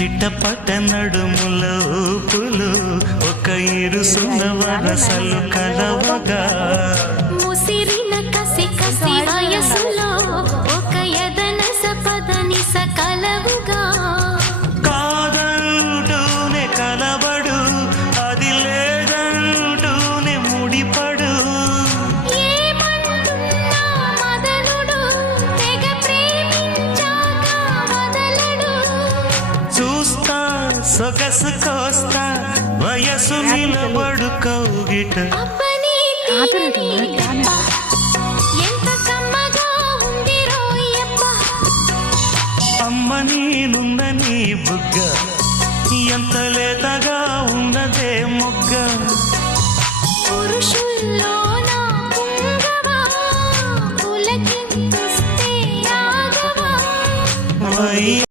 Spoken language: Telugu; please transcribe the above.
చిట్టపట్ట నడుముల ఊపులు ఒక ఇరుసున వరసలు కలవగా ముసిరిన కసి కసి వయసులో ఒక యదన సపదని సకలవుగా కాదంటూనే కలబడు అది లేదంటూనే ముడిపడు ఏమంటున్నా మదనుడు తెగ ప్రేమించాక వదలడు చూస్తా సొగసు కోస్తా వయసు నిలబడు కౌగిట అప్పని తీరని దెబ్బ ఎంత కమ్మగా ఉంది రోయప్ప అమ్మ నేనున్న నీ బుగ్గ ఎంత లేతగా ఉన్నదే మొగ్గ పురుషుల్లో నా పుంగవా పులకింతుస్తే ఆగవా